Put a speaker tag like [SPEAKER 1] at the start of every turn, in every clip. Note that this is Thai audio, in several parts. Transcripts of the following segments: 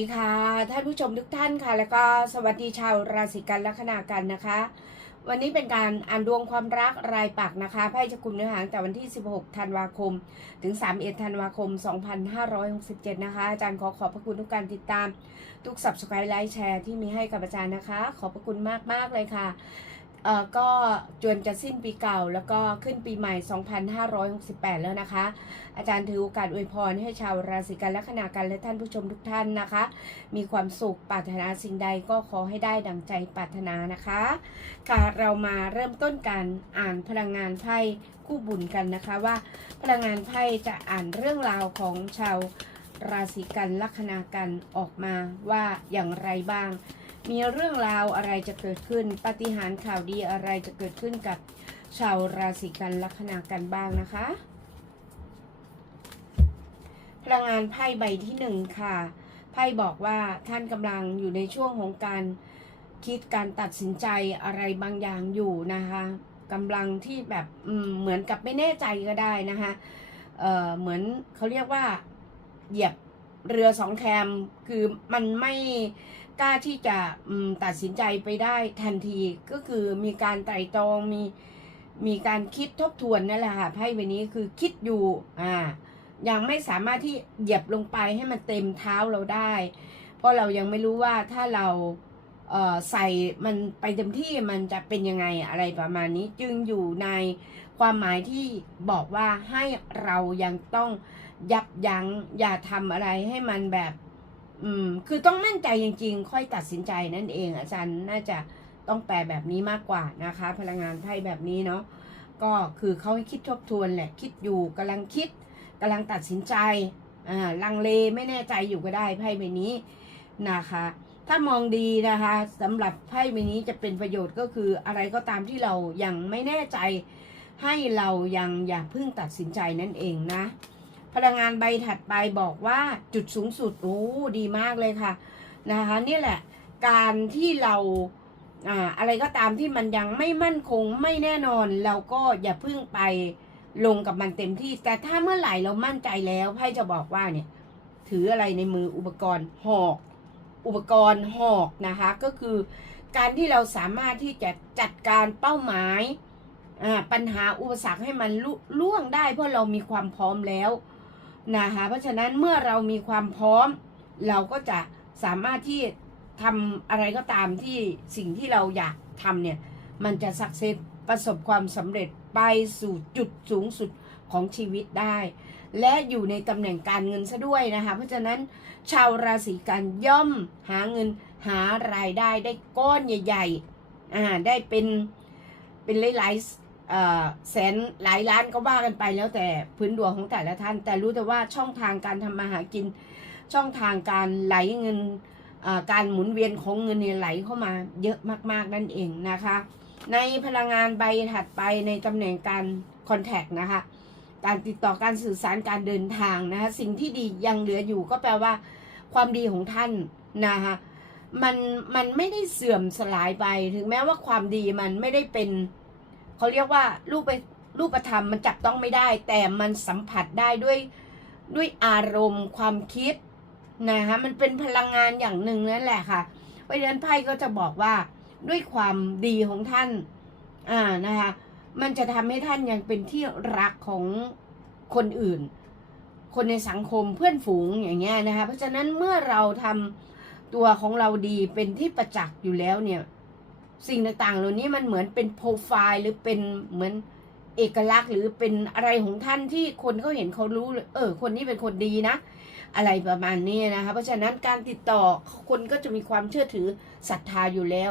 [SPEAKER 1] ดีค่ะ ท่านผู้ชมทุกท่านค่ะ แล้วก็สวัสดีชาวราศีกันลัคนากันนะคะ วันนี้เป็นการอ่านดวงความรักรายปักนะคะไพ่จะคุมเนื้อหาตั้งแต่วันที่ 16 ธันวาคม ถึง 31 ธันวาคม 2567 นะคะ อาจารย์ขอขอบพระคุณทุกการติดตาม ทุก subscribe ไลค์แชร์ที่มีให้กับอาจารย์นะคะ ขอบพระคุณมากมากๆเลยค่ะ ก็จนจะสิ้นปีเก่า แล้วก็ขึ้นปีใหม่ 2568 แล้วนะคะ อาจารย์ถือโอกาสอวยพรให้ชาวราศีกันและคณากันและท่านผู้ชมทุกท่านนะคะ มีความสุขปรารถนาสิ่งใดก็ขอให้ได้ดังใจปรารถนานะคะค่ะเรามาเริ่มต้นการอ่านพลังงานไพ่คู่บุญกันนะคะว่า พลังงานไพ่จะอ่านเรื่องราวของชาวราศีกันลัคนากันออกมาว่าอย่างไรบ้าง มีเรื่องราวอะไรจะเกิดขึ้น ปฏิหารข่าวดีอะไรจะเกิดขึ้นกับชาวราศีกันลัคนากันบ้างนะคะ พลังงานไพ่ใบที่หนึ่งค่ะ ไพ่บอกว่าท่านกำลังอยู่ในช่วงของการคิดการตัดสินใจอะไรบางอย่างอยู่นะคะกำลังที่แบบเหมือนกับไม่แน่ใจก็ได้นะคะเเหมือนเขาเรียกว่าเหยียบเรือสองแคมคือมันไม่ กล้าที่จะตัดสินใจไปได้ทันทีก็คือมีการไตร่ตรองมีมีการคิดทบทวนนั่นแหละค่ะไพ่ใบนี้คือคิดอยู่อ่ายังไม่สามารถที่เหยียบลงไปให้มันเต็มเท้าเราได้ เพราะเรายังไม่รู้ว่าถ้าเราเออใส่มันไปเต็มที่มันจะเป็นยังไงอะไรประมาณนี้ จึงอยู่ในความหมายที่บอกว่าให้เรายังต้องยับยั้งอย่าทำอะไรให้มันแบบ อืม คือต้องมั่นใจจริง ๆ ค่อยตัดสินใจนั่นเอง อาจารย์น่าจะต้องแปลแบบนี้มากกว่านะคะ พลังงานไพ่แบบนี้เนาะก็คือเขาให้คิดทบทวนแหละคิดอยู่กำลังคิดกำลังตัดสินใจอ่าลังเลไม่แน่ใจอยู่ก็ได้ไพ่ใบนี้นะคะ ถ้ามองดีนะคะสำหรับไพ่ใบนี้จะเป็นประโยชน์ก็คืออะไรก็ตามที่เรายังไม่แน่ใจ ให้เรายังอย่าเพิ่งตัดสินใจนั่นเองนะ พลังงานใบถัดไปบอกว่าจุดสูงสุดโอ้ดีมากเลยค่ะนะคะนี่แหละการที่เราอ่าอะไรก็ตามที่มันยังไม่มั่นคงไม่แน่นอน เราก็อย่าเพิ่งไปลงกับมันเต็มที่ แต่ถ้าเมื่อไหร่เรามั่นใจแล้วไพ่จะบอกว่าเนี่ย ถืออะไรในมืออุปกรณ์หอก อุปกรณ์หอกนะคะ ก็คือการที่เราสามารถที่จะจัดการเป้าหมายปัญหาอุปสรรคให้มันลุล่วงได้ เพราะเรามีความพร้อมแล้ว นะคะเพราะฉะนั้นเมื่อเรามีความพร้อม เราก็จะสามารถที่ทำอะไรก็ตามที่สิ่งที่เราอยากทำเนี่ย มันจะสักเซสประสบความสำเร็จไปสู่จุดสูงสุดของชีวิตได้ และอยู่ในตำแหน่งการเงินซะด้วยนะคะ เพราะฉะนั้นชาวราศีกันย่อมหาเงินหารายได้ได้ก้อนใหญ่ๆอ่าได้เป็นเป็นหลายๆ แสนหลายล้านก็ว่ากันไปแล้วแต่พื้นดวงของแต่ละท่าน แต่รู้แต่ว่าช่องทางการทำมาหากิน ช่องทางการไหลเงินการหมุนเวียนของเงินเนี่ยไหลเข้ามาเยอะมาก ๆ นั่นเองนะคะ ในพลังงานใบถัดไปในตำแหน่งการคอนแทคนะคะการติดต่อการสื่อสารการเดินทางนะคะสิ่งที่ดียังเหลืออยู่ก็แปลว่า ความดีของท่านนะคะมันมันไม่ได้เสื่อมสลายไป ถึงแม้ว่าความดีมันไม่ได้เป็น เขาเรียกว่ารูปไปรูปธรรมมันจับต้องไม่ได้ แต่มันสัมผัสได้ด้วยด้วยอารมณ์ความคิดนะคะมันเป็นพลังงานอย่างหนึ่งนั่นแหละค่ะเพราะฉะนั้นไพ่ก็จะบอกว่าด้วยความดีของท่านอ่านะคะมันจะทำให้ท่านยังเป็นที่รักของคนอื่น คนในสังคมเพื่อนฝูงอย่างเงี้ยนะคะเพราะฉะนั้นเมื่อเราทำตัวของเราดีเป็นที่ประจักษ์อยู่แล้วเนี่ย สิ่งต่างๆ เหล่านี้มันเหมือนเป็นโปรไฟล์หรือเป็นเหมือนเอกลักษณ์หรือเป็นอะไรของท่านที่คนเขาเห็นเขารู้เออ คนนี้เป็นคนดีนะ อะไรประมาณนี้นะคะเพราะฉะนั้นการติดต่อคนก็จะมีความเชื่อถือศรัทธาอยู่แล้ว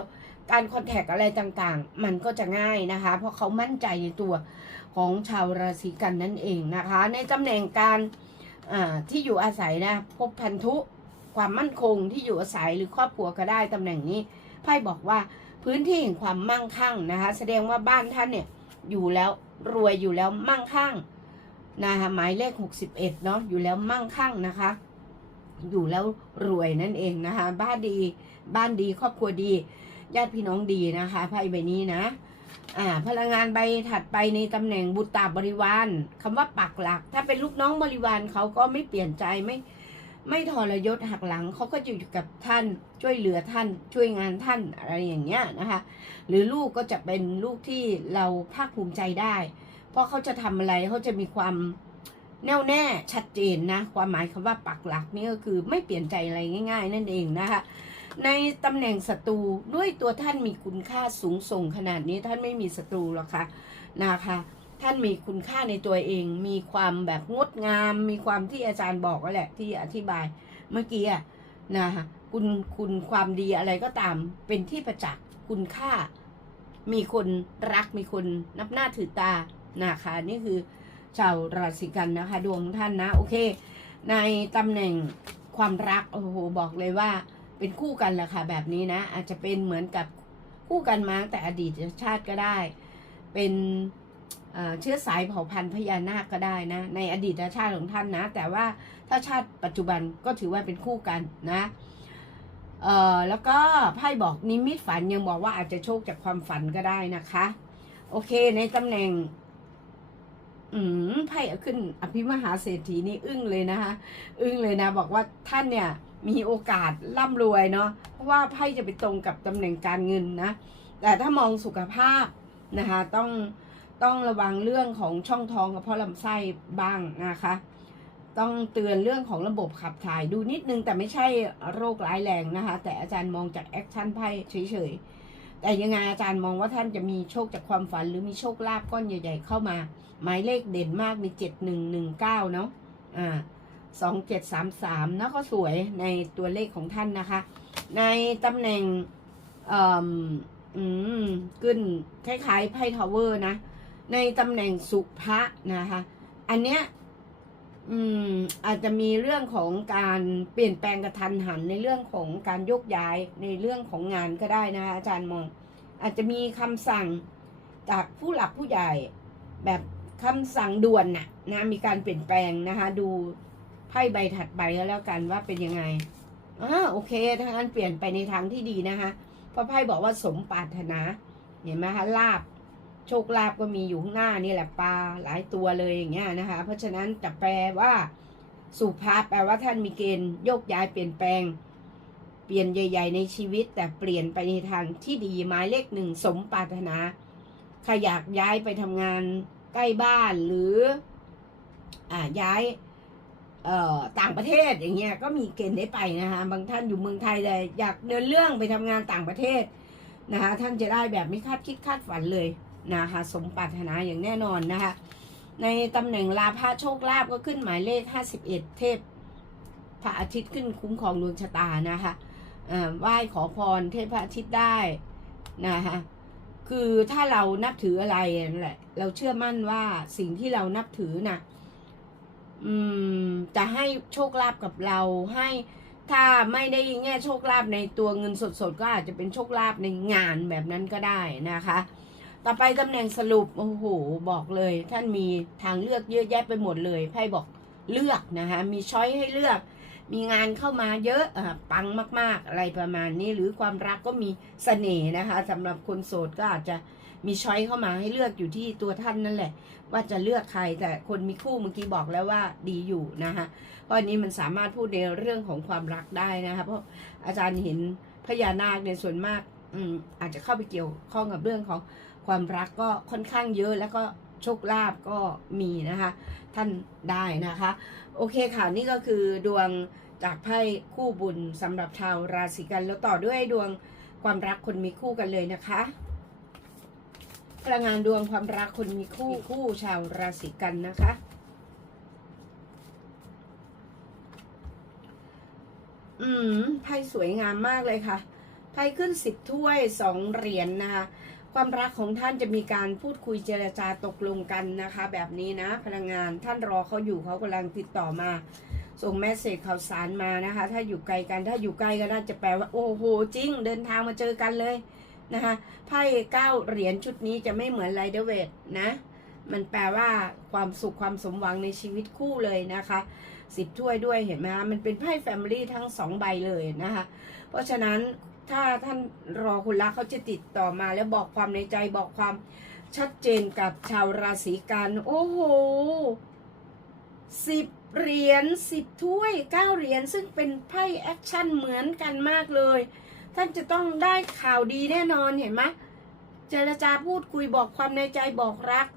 [SPEAKER 1] การคอนแทคอะไรต่างๆ มันก็จะง่ายนะคะ เพราะเขามั่นใจในตัวของชาวราศีกันนั่นเองนะคะ ในตำแหน่งการที่อยู่อาศัยนะพบพันธุความมั่นคงที่อยู่อาศัยหรือครอบครัวก็ได้ตำแหน่งนี้ไพ่บอกว่า พื้นที่แห่งความมั่งคั่งนะคะ แสดงว่าบ้านท่านเนี่ยอยู่แล้วรวยอยู่แล้วมั่งคั่งนะคะหมายเลข 61 เนาะอยู่แล้วมั่งคั่งนะคะ อยู่แล้วรวยนั่นเองนะคะ บ้านดีบ้านดีครอบครัวดีญาติพี่น้องดีนะคะไพ่ใบนี้นะอ่าพลังงานใบถัดไปในตำแหน่งบุตรตาบริวารคำว่าปักหลัก ถ้าเป็นลูกน้องบริวารเขาก็ไม่เปลี่ยนใจไม่ ไม่ทรยศหักหลังเขาก็จะอยู่กับท่านช่วยเหลือท่านช่วยงานท่านอะไรอย่างเงี้ยนะคะหรือลูกก็จะเป็นลูกที่เราภาคภูมิใจได้ เพราะเขาจะทำอะไรเขาจะมีความแน่วแน่ชัดเจนนะความหมายคำว่าปักหลักนี่ก็คือไม่เปลี่ยนใจอะไรง่าย ๆ นั่นเองนะคะในตำแหน่งศัตรูด้วยตัวท่านมีคุณค่าสูงส่งขนาดนี้ท่านไม่มีศัตรูหรอกค่ะนะคะ ท่านมีคุณค่าในตัวเอง มีความแบบงดงาม มีความที่อาจารย์บอกก็แหละที่อธิบายเมื่อกี้อะนะคะคุณคุณความดีอะไรก็ตาม เป็นที่ประจักษ์คุณค่า มีคนรักมีคนนับหน้าถือตานะคะนี่คือชาวราศีกันนะคะ ดวงของท่านนะ โอเค ในตำแหน่งความรักโอ้โหบอกเลยว่า เป็นคู่กันแหละค่ะแบบนี้นะ อาจจะเป็นเหมือนกับคู่กันมาตั้งแต่อดีตชาติก็ได้ เป็น เชื้อสายเผ่าพันธุ์พญานาคก็ได้นะ ในอดีตชาติของท่านนะ แต่ว่าถ้าชาติปัจจุบันก็ถือว่าเป็นคู่กันนะเอ่อแล้วก็ไพ่บอกนิมิตฝันยังบอกว่าอาจจะโชคจากความฝันก็ได้นะคะ โอเคในตำแหน่ง อืมไพ่ขึ้น อภิมหาเศรษฐีนี่อึ้งเลยนะคะอึ้งเลยนะ บอกว่าท่านเนี่ยมีโอกาสร่ำรวยเนาะเพราะว่าไพ่จะไปตรงกับตำแหน่งการเงินนะ แต่ถ้ามองสุขภาพนะคะ ต้อง ต้องระวังเรื่องของช่องท้องกับเพาะลำไส้บ้างนะคะ ต้องเตือนเรื่องของระบบขับถ่ายดูนิดนึงแต่ไม่ใช่โรคร้ายแรงนะคะ แต่อาจารย์มองจากแอคชั่นไพ่เฉยๆ แต่ยังไงอาจารย์มองว่าท่านจะมีโชคจากความฝัน หรือมีโชคลาภก้อนใหญ่ ๆ เข้ามา หมายเลขเด่นมากมีเจ็ดหนึ่งหนึ่งเก้าเนาะอ่าสองเจ็ดสามสามนะก็สวยในตัวเลขของท่านนะคะ ในตำแหน่งเอ่ออืมขึ้นคล้ายๆไพ่ทาวเวอร์นะ ในตำแหน่งสุภะนะคะ อันเนี้ยอืมอาจจะมีเรื่องของการเปลี่ยนแปลงกระทันหันในเรื่องของการยกย้ายในเรื่องของงานก็ได้นะคะอาจารย์มอง อาจจะมีคำสั่งจากผู้หลักผู้ใหญ่แบบคำสั่งด่วนน่ะนะมีการเปลี่ยนแปลงนะคะ ดูไพ่ใบถัดไปแล้วกันว่าเป็นยังไงอ่าโอเคถ้างั้นเปลี่ยนไปในทางที่ดีนะคะเพราะไพ่บอกว่าสมปรารถนา เห็นไหมคะลาบ โชคลาบก็มีอยู่ข้างหน้านี่แหละปลาหลายตัวเลยอย่างเงี้ยนะคะ เพราะฉะนั้นจะแปลว่าสุภาพแปลว่าท่านมีเกณฑ์โยกย้ายเปลี่ยนแปลง เปลี่ยนใหญ่ ๆ ในชีวิต แต่เปลี่ยนไปในทางที่ดีหมายเลขหนึ่งสมปรารถนาใครอยากย้ายไปทำงานใกล้บ้านหรืออ่าย้ายเอ่อต่างประเทศอย่างเงี้ยก็มีเกณฑ์ได้ไปนะคะบางท่านอยู่เมืองไทยแต่อยากเดินเรื่องไปทำงานต่างประเทศนะคะท่านจะได้แบบไม่คาดคิดคาดฝันเลย นะคะ สมปรารถนาอย่างแน่นอนนะคะ ในตำแหน่งลาภะโชคลาภก็ขึ้นหมายเลข 51 เทพ พระอาทิตย์ขึ้นคุ้มครองดวงชะตานะคะอ่าไหว้ขอพรเทพพระอาทิตย์ได้นะคะคือถ้าเรานับถืออะไรนั่นแหละ เราเชื่อมั่นว่าสิ่งที่เรานับถือน่ะอืมจะให้โชคลาภกับเราให้ถ้าไม่ได้แง่โชคลาภในตัวเงินสดๆ ก็อาจจะเป็นโชคลาภในงานแบบนั้นก็ได้นะคะ ต่อไปตำแหน่งสรุป โอ้โห บอกเลย ท่านมีทางเลือกเยอะแยะไปหมดเลยไพ่บอกเลือกนะคะมีช้อยให้เลือก มีงานเข้ามาเยอะอะปังมาก ๆ อะไรประมาณนี้ หรือความรักก็มีเสน่ห์นะคะสำหรับคนโสดก็อาจจะมีช้อยเข้ามาให้เลือกอยู่ที่ตัวท่านนั่นแหละ ว่าจะเลือกใครแต่คนมีคู่เมื่อกี้บอกแล้วว่าดีอยู่นะคะเพราะอันนี้มันสามารถพูดในเรื่องของความรักได้นะคะเพราะอาจารย์เห็นพญานาคในยส่วนมากอืมอาจจะเข้าไปเกี่ยวข้องกับเรื่องของ ความรักก็ค่อนข้างเยอะแล้วก็โชคลาภก็มีนะคะ ท่านได้นะคะ โอเคค่ะนี่ก็คือดวงจากไพ่คู่บุญสำหรับชาวราศีกันแล้วต่อด้วยดวงความรักคนมีคู่กันเลยนะคะพลังงานดวงความรักคนมีคู่คู่ชาวราศีกันนะคะ อืมไพ่สวยงามมากเลยค่ะไพ่ขึ้นสิบถ้วยสองเหรียญนนะคะ ความรักของท่านจะมีการพูดคุยเจรจาตกลงกันนะคะ แบบนี้นะ พลังงานท่านรอเขาอยู่เขากำลังติดต่อมา ส่งแมสเซจข่าวสารมานะคะ ถ้าอยู่ไกลกันถ้าอยู่ใกล้ก็น่าจะแปลว่า โอ้โหจริง เดินทางมาเจอกันเลยนะคะไพ่เก้าเหรียญชุดนี้จะไม่เหมือนไรเดเวทนะ มันแปลว่าความสุขความสมหวังในชีวิตคู่เลยนะคะสิบถ้วยด้วยเห็นไหมคะมันเป็นไพ่แฟมิลี่ทั้งสองใบเลยนะคะ เพราะฉะนั้น ถ้าท่านรอคุณรักเขาจะติดต่อมาแล้วบอกความในใจบอกความชัดเจนกับชาวราศีกันโอ้โหสิบเหรียญสิบถ้วยเก้าเหรียญซึ่งเป็นไพ่แอคชั่นเหมือนกันมากเลย ท่านจะต้องได้ข่าวดีแน่นอนเห็นไหมเจรจาพูดคุยบอกความในใจบอกรัก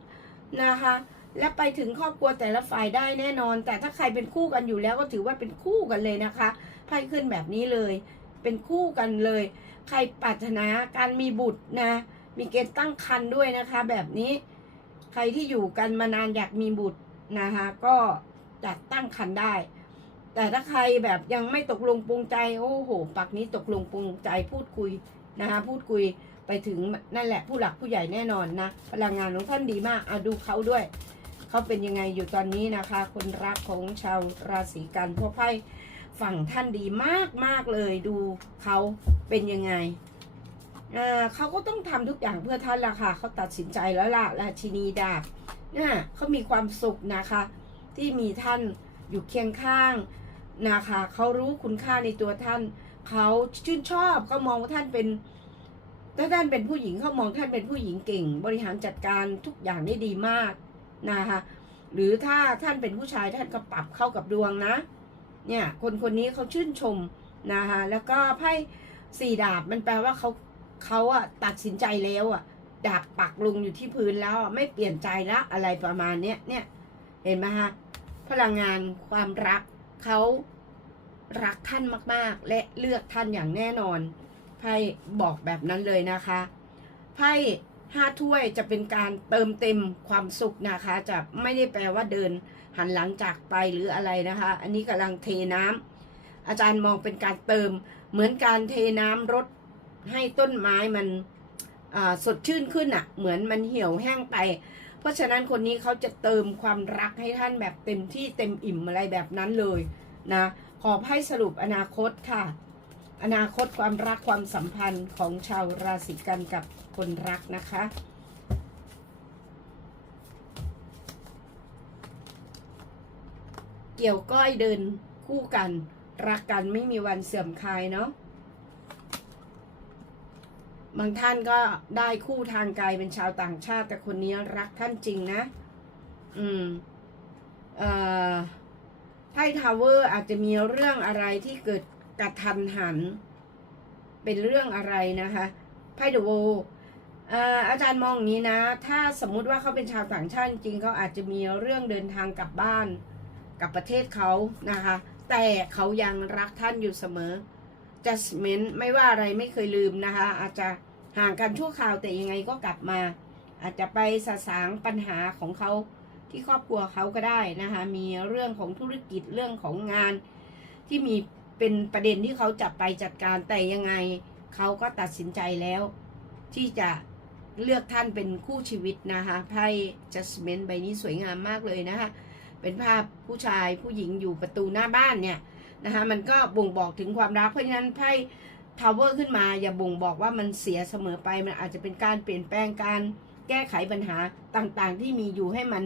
[SPEAKER 1] นะคะ และไปถึงครอบครัวแต่ละฝ่ายได้แน่นอน แต่ถ้าใครเป็นคู่กันอยู่แล้วก็ถือว่าเป็นคู่กันเลยนะคะไพ่ขึ้นแบบนี้เลย เป็นคู่กันเลย ใครปรารถนาการมีบุตรนะ มีเกณฑ์ตั้งครรภ์ด้วยนะคะ แบบนี้ใครที่อยู่กันมานานอยากมีบุตรนะคะก็จัดตั้งครรภ์ได้ แต่ถ้าใครแบบยังไม่ตกลงปรุงใจโอ้โหปักนี้ตกลงปรุงใจพูดคุยนะคะพูดคุยไปถึงนั่นแหละผู้หลักผู้ใหญ่แน่นอนนะพลังงานของท่านดีมากเอาดูเขาด้วย เขาเป็นยังไงอยู่ตอนนี้นะคะ คนรักของชาวราศีกันเพราะไพ่ ฝั่งท่านดีมากมากเลยดูเขาเป็นยังไงเขาก็ต้องทำทุกอย่างเพื่อท่านละค่ะเขาตัดสินใจแล้วล่ะราชินีดาบนะเขามีความสุขนะคะ ที่มีท่านอยู่เคียงข้างนะคะเขารู้คุณค่าในตัวท่านเขาชื่นชอบเขามองว่าท่านเป็นถ้าท่านเป็นผู้หญิงเขามองท่านเป็นผู้หญิงเก่ง บริหารจัดการทุกอย่างได้ดีมากนะคะหรือถ้าท่านเป็นผู้ชายท่านก็ปรับเข้ากับดวงนะ เนี่ยคนคนนี้เขาชื่นชมนะคะแล้วก็ไพ่สี่ดาบมันแปลว่าเขาเขาอะตัดสินใจแล้วอะดาบปักลงอยู่ที่พื้นแล้วไม่เปลี่ยนใจละอะไรประมาณเนี้ยเนี่ยเห็นไหมฮะพลังงานความรักเขารักท่านมาก ๆ และเลือกท่านอย่างแน่นอนไพ่บอกแบบนั้นเลยนะคะไพ่ ห้าถ้วยจะเป็นการเติมเต็มความสุขนะคะ จะไม่ได้แปลว่าเดินหันหลังจากไปหรืออะไรนะคะ อันนี้กำลังเทน้ำอาจารย์มองเป็นการเติม เหมือนการเทน้ำรดให้ต้นไม้มันสดชื่นขึ้นอะ่ะ เหมือนมันเหี่ยวแห้งไป เพราะฉะนั้นคนนี้เขาจะเติมความรักให้ท่านแบบเต็มที่เต็มอิ่มอะไรแบบนั้นเลยนะ ขอให้สรุปอนาคตค่ะ อนาคตความรักความสัมพันธ์ของชาวราศีกันกับคนรักนะคะ เกี่ยวก้อยเดินคู่กัน รักกันไม่มีวันเสื่อมคลายเนาะบางท่านก็ได้คู่ทางไกลเป็นชาวต่างชาติ แต่คนนี้รักท่านจริงนะ อืม เอ่อไพ่ทาวเวอร์อาจจะมีเรื่องอะไรที่เกิด ระทันหัน เป็นเรื่องอะไรนะคะไพ่เดอะโวอาจารย์มองอย่างนี้นะ ถ้าสมมุติว่าเขาเป็นชาวต่างชาติจริงเขาอาจจะมีเรื่องเดินทางกลับบ้านกับประเทศเขานะคะ แต่เขายังรักท่านอยู่เสมอ judgment ไม่ว่าอะไรไม่เคยลืมนะคะ อาจจะห่างกันชั่วคราวแต่ยังไงก็กลับมา อาจจะไปสะสางปัญหาของเขาที่ครอบครัวเขาก็ได้นะคะ มีเรื่องของธุรกิจเรื่องของงานที่มี เป็นประเด็นที่เขาจับไปจัดการแต่ยังไงเขาก็ตัดสินใจแล้ว ที่จะเลือกท่านเป็นคู่ชีวิตนะคะไพ่ judgment ใบนี้สวยงามมากเลยนะคะเป็นภาพผู้ชายผู้หญิงอยู่ประตูหน้าบ้านเนี่ยนะคะมันก็บ่งบอกถึงความรักเพราะฉะนั้นไพ่ทาวเวอร์ขึ้นมาอย่าบ่งบอกว่ามันเสียเสมอไปมันอาจจะเป็นการเปลี่ยนแปลงการแก้ไขปัญหาต่างๆ ที่มีอยู่ให้มัน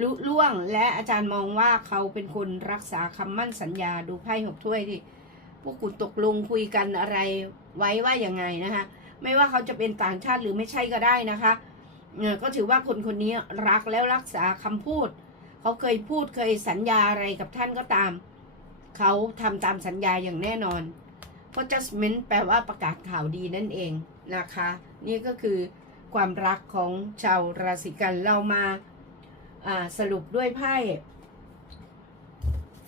[SPEAKER 1] ลุล่วงและอาจารย์มองว่าเขาเป็นคนรักษาคำมั่นสัญญาดูไพ่หกถ้วยที่พวกคุณตกลงคุยกันอะไรไว้ว่ายังไงนะคะไม่ว่าเขาจะเป็นต่างชาติหรือไม่ใช่ก็ได้นะคะก็ถือว่าคนคนนี้รักแล้วรักษาคำพูด เขาเคยพูดเคยสัญญาอะไรกับท่านก็ตาม เขาทำตามสัญญาอย่างแน่นอน เพราะ judgment แปลว่าประกาศข่าวดีนั่นเองนะคะ นี่ก็คือความรักของชาวราศีกันเรามา สรุปด้วยไพ่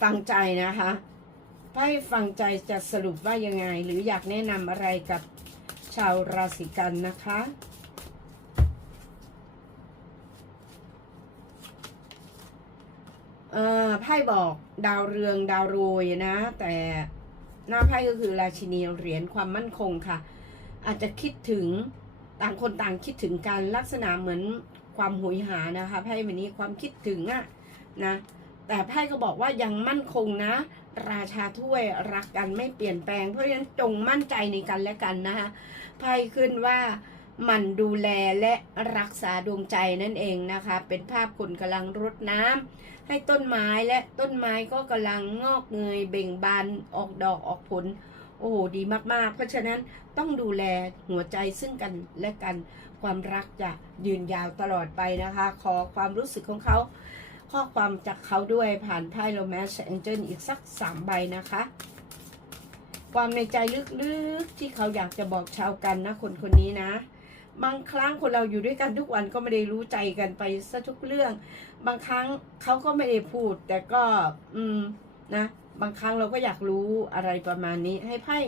[SPEAKER 1] ฟังใจนะคะไพ่ฟังใจจะสรุปว่ายังไง หรืออยากแนะนำอะไรกับชาวราศีกันนะคะ ไพ่บอกดาวเรืองดาวโรยนะ แต่หน้าไพ่ก็คือราชินีเหรียญความมั่นคงค่ะ อาจจะคิดถึงต่างคนต่างคิดถึงการลักษณะเหมือน ความหุยหานะคะไพ่แบบนี้ความคิดถึงอะนะ แต่ไพ่ก็บอกว่ายังมั่นคงนะ ราชาถ้วยรักกันไม่เปลี่ยนแปลง เพราะฉะนั้นจงมั่นใจในกันและกันนะคะไพ่ขึ้นว่ามันดูแลและรักษาดวงใจนั่นเองนะคะ เป็นภาพคนกำลังรดน้ำให้ต้นไม้และต้นไม้ก็กำลังงอกเงยเบ่งบานออกดอกออกผล โอ้โหดีมากๆ เพราะฉะนั้นต้องดูแลหัวใจซึ่งกันและกัน ความรักจะยืนยาวตลอดไปนะคะ ขอความรู้สึกของเขา ข้อความจากเขาด้วยผ่านไพ่ Romance Angel อีกสักสามใบนะคะ ความในใจลึกๆที่เขาอยากจะบอกชาวกันนะคนคนนี้นะบางครั้งคนเราอยู่ด้วยกันทุกวันก็ไม่ได้รู้ใจกันไปซะทุกเรื่อง บางครั้งเขาก็ไม่ได้พูด แต่ก็ อืมนะ บางครั้งเราก็อยากรู้อะไรประมาณนี้ ให้ไพ่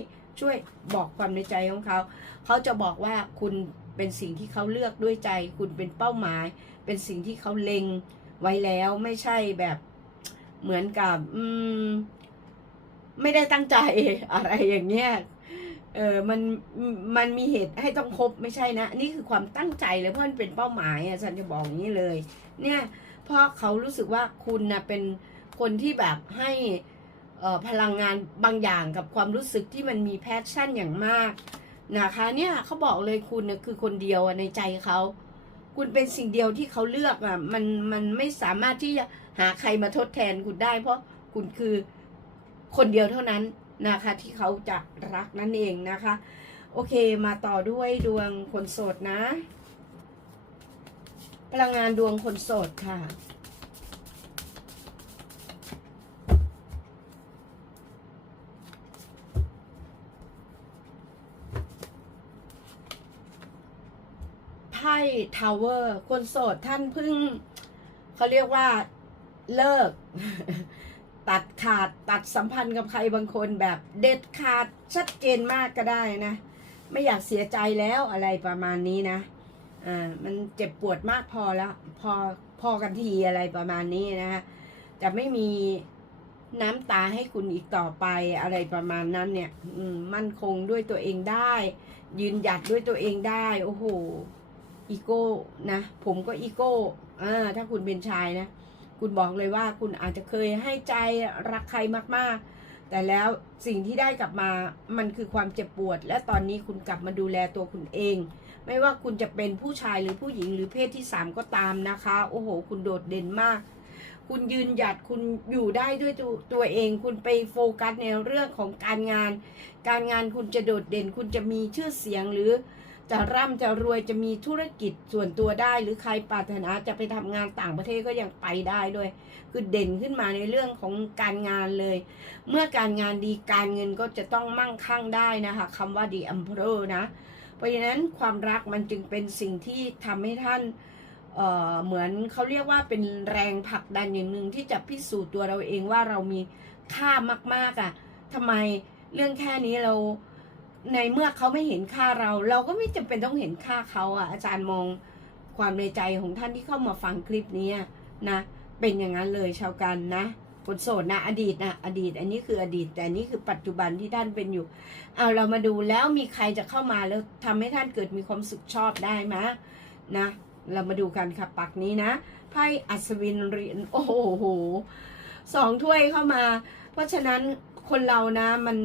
[SPEAKER 1] ช่วยบอกความในใจของเขา เขาจะบอกว่าคุณ เป็นสิ่งที่เขาเลือกด้วยใจ คุณเป็นเป้าหมาย เป็นสิ่งที่เขาเล็งไว้แล้วไม่ใช่แบบเหมือนกับอืมไม่ได้ตั้งใจอะไรอย่างเงี้ยเออมันมันมีเหตุให้ต้องคบไม่ใช่นะ นี่คือความตั้งใจเลยเพราะมันเป็นเป้าหมายอะฉันจะบอกอย่างนี้เลย เนี่ยเพราะเขารู้สึกว่าคุณนะเป็นคนที่แบบให้พลังงานบางอย่างกับความรู้สึกที่มันมีแพชชั่นอย่างมาก นะคะเนี่ยเขาบอกเลยคุณนะคือคนเดียวในใจเขาคุณเป็นสิ่งเดียวที่เขาเลือกอะมันมันไม่สามารถที่จะหาใครมาทดแทนคุณได้ เพราะคุณคือคนเดียวเท่านั้นนะคะ ที่เขาจะรักนั่นเองนะคะ โอเคมาต่อด้วยดวงคนโสดนะ พลังงานดวงคนโสดค่ะ ไพ่ทาวเวอร์ คนโสดท่านเพิ่งเขาเรียกว่าเลิก ตัดขาดตัดสัมพันธ์กับใครบางคนแบบเด็ดขาดชัดเจนมากก็ได้นะ ไม่อยากเสียใจแล้วอะไรประมาณนี้นะอ่ามันเจ็บปวดมากพอแล้ว พอพอกันทีอะไรประมาณนี้นะคะจะไม่มีน้ำตาให้คุณอีกต่อไปอะไรประมาณนั้นเนี่ยมมั่นคงด้วยตัวเองได้ ยืนหยัดด้วยตัวเองได้ โอ้โห อีโก้นะ ผมก็อีโก้อ่าถ้าคุณเป็นชายนะ คุณบอกเลยว่าคุณอาจจะเคยให้ใจรักใครมากๆ แต่แล้วสิ่งที่ได้กลับมามันคือความเจ็บปวด และตอนนี้คุณกลับมาดูแลตัวคุณเอง ไม่ว่าคุณจะเป็นผู้ชายหรือผู้หญิงหรือเพศที่สามก็ตามนะคะ โอ้โห คุณโดดเด่นมาก คุณยืนหยัดคุณอยู่ได้ด้วยตัวตัวเอง คุณไปโฟกัสในเรื่องของการงาน การงานคุณจะโดดเด่น คุณจะมีชื่อเสียงหรือ จะร่ำจะรวยจะมีธุรกิจส่วนตัวได้หรือใครปรารถนาจะไปทำงานต่างประเทศก็ยังไปได้ด้วย คือเด่นขึ้นมาในเรื่องของการงานเลย เมื่อการงานดีการเงินก็จะต้องมั่งคั่งได้นะคะคำว่าดีอัมเพรนะ เพราะฉะนั้นความรักมันจึงเป็นสิ่งที่ทำให้ท่านเอ่อเหมือนเขาเรียกว่าเป็นแรงผลักดันอย่างหนึ่งที่จะพิสูจน์ตัวเราเองว่าเรามีค่ามากๆอะ่ะทำไมเรื่องแค่นี้เรา ในเมื่อเขาไม่เห็นค่าเรา เราก็ไม่จำเป็นต้องเห็นค่าเขาอะ อาจารย์มองความในใจของท่านที่เข้ามาฟังคลิปนี้นะ เป็นอย่างนั้นเลยชาวกันนะคนโสดนะอดีตนะอดีต อันนี้คืออดีต แต่อันนี่คือปัจจุบันที่ท่านเป็นอยู่เอาเรามาดูแล้วมีใครจะเข้ามาแล้วทำให้ท่านเกิดมีความสุขชอบได้ไหมนะ เรามาดูกันค่ะปักนี้นะไพ่อัศวินเหรียญโอ้โหสองถ้วยเข้ามา เพราะฉะนั้นคนเรานะมัน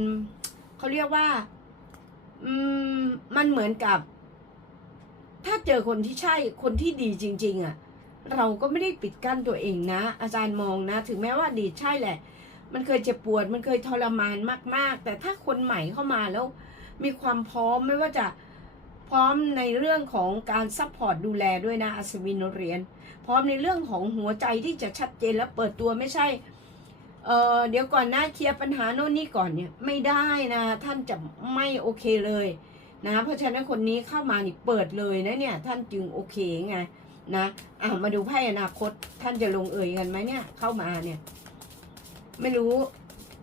[SPEAKER 1] เขาเรียกว่า มันเหมือนกับ ถ้าเจอคนที่ใช่คนที่ดีจริง ๆอะ เราก็ไม่ได้ปิดกั้นตัวเองนะ อาจารย์มองนะ ถึงแม้ว่าดีใช่แหละ มันเคยเจ็บปวด มันเคยทรมานมาก ๆ แต่ถ้าคนใหม่เข้ามาแล้ว มีความพร้อมไม่ว่าจะพร้อมในเรื่องของการซัพพอร์ตดูแลด้วยนะอัศวินเรียญพร้อมในเรื่องของหัวใจที่จะชัดเจนและเปิดตัวไม่ใช่ เออเดี๋ยวก่อนนะเคลียร์ปัญหาโน่นนี่ก่อนเนี่ยไม่ได้นะ ท่านจะไม่โอเคเลยนะเพราะฉะนั้นคนนี้เข้ามานี่เปิดเลยนะเนี่ย ท่านจึงโอเคไงนะอะมาดูไพ่อนาคต ท่านจะลงเอยกันไหมเนี่ย เข้ามาเนี่ย ไม่รู้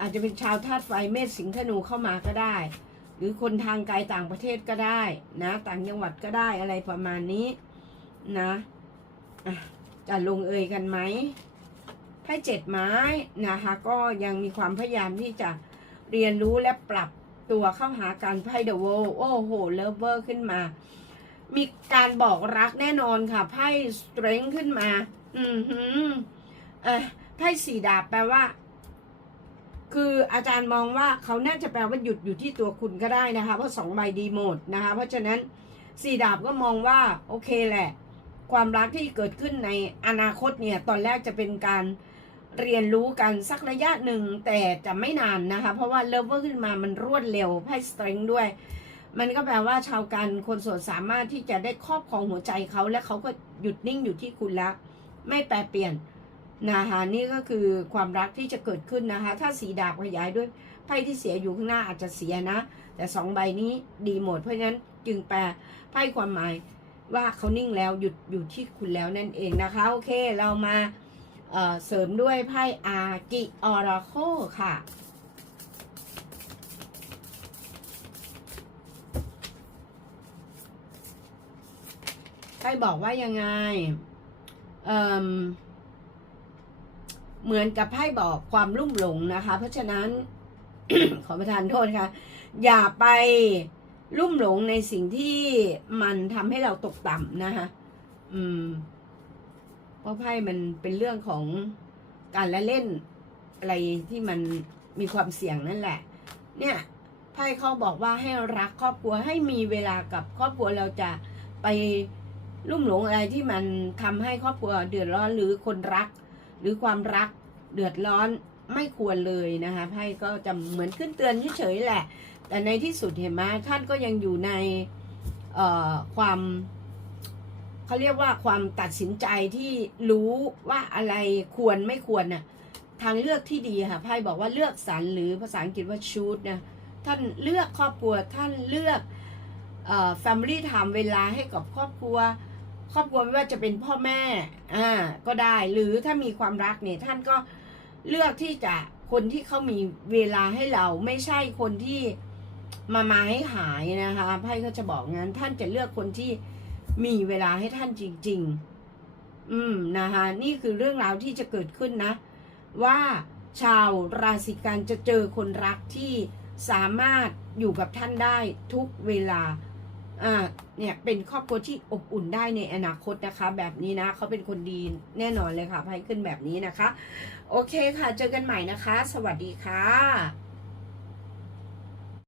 [SPEAKER 1] อาจจะเป็นชาวธาตุไฟเมษสิงห์ธนูเข้ามาก็ได้ หรือคนทางไกลต่างประเทศก็ได้ นะ ต่างจังหวัดก็ได้อะไรประมาณนี้นะอะจะลงเอยกันไหม ไพ่เจ็ดไม้นะคะ ก็ยังมีความพยายามที่จะเรียนรู้และปรับตัวเข้าหาการไพ่เดอะโวโอ้โหเลิฟเวอร์ขึ้นมา มีการบอกรักแน่นอนค่ะไพ่สเตร n งขึ้นมา อือหืออะไพ่สี่ดาบแปลว่า คืออาจารย์มองว่าเขาน่าจะแปลว่าหยุดอยู่ที่ตัวคุณก็ได้นะคะ เพราะสองใบดีหมดนะคะ เพราะฉะนั้นสี่ดาบก็มองว่า โอเคแหละ ความรักที่เกิดขึ้นในอนาคตเนี่ย ตอนแรกจะเป็นการ เรียนรู้กันสักระยะหนึ่งแต่จะไม่นานนะคะ เพราะว่าเลเวอร์ขึ้นมามันรวดเร็วไพ่สตร n งด้วย มันก็แปลว่าชาวกันคนโสดสามารถที่จะได้ครอบครองหัวใจเขาและเขาก็หยุดนิ่งอยู่ที่คุณแล้ว ไม่แปรเปลี่ยนนะคะนี่ก็คือความรักที่จะเกิดขึ้นนะคะ ถ้าสีดาบขยายด้วยไพ่ที่เสียอยู่ข้างหน้าอาจจะเสียนะ แต่สองใบนี้ดีหมด เพราะฉะนั้นจึงแปลไพ่ความหมายว่าเขานิ่งแล้วหยุดอยู่ที่คุณแล้วนั่นเองนะคะ โอเคเรามา เเสริมด้วยไพ่อากิออราโคค่ะ ไพ่บอกว่ายังไง เอิ่มเหมือนกับไพ่บอกความลุ่มหลงนะคะ เพราะฉะนั้น ขอประทานโทษค่ะ อย่าไปลุ่มหลงในสิ่งที่มันทำให้เราตกต่ำนะคะ อืม เพราะไพ่มันเป็นเรื่องของการละเล่นอะไรที่มันมีความเสี่ยงนั่นแหละ เนี่ยไพ่เขาบอกว่าให้รักครอบครัวให้มีเวลากับครอบครัวเราจะไปลุ่มหลงอะไรที่มันทำให้ครอบครัวเดือดร้อนหรือคนรัก หรือความรักเดือดร้อนไม่ควรเลยนะคะไพ่ก็จะเหมือนขึ้นเตือนเฉยๆแหละ แต่ในที่สุดเห็นไหมท่านก็ยังอยู่ในความ เขาเรียกว่าความตัดสินใจที่รู้ว่าอะไรควรไม่ควรน่ะทางเลือกที่ดีค่ะไพ่บอกว่าเลือกสรรหรือภาษาอังกฤษว่า choose นะท่านเลือกครอบครัวท่านเลือกเอ่อ family time เวลาให้กับครอบครัว ครอบครัวไม่ว่าจะเป็นพ่อแม่อ่าก็ได้หรือถ้ามีความรักเนี่ยท่านก็เลือกที่จะคนที่เขามีเวลาให้เราไม่ใช่คนที่มามาให้หายนะคะไพ่ก็จะบอกงั้นท่านจะเลือกคนที่ มีเวลาให้ท่านจริง ๆ อืมนะคะนี่คือเรื่องราวที่จะเกิดขึ้นนะ ว่าชาวราศีกันจะเจอคนรักที่สามารถอยู่กับท่านได้ทุกเวลาอ่าเนี่ยเป็นครอบครัวที่อบอุ่นได้ในอนาคตนะคะ แบบนี้นะเขาเป็นคนดีแน่นอนเลยค่ะไพ่ขึ้นแบบนี้นะคะ โอเคค่ะ เจอกันใหม่นะคะ สวัสดีค่ะ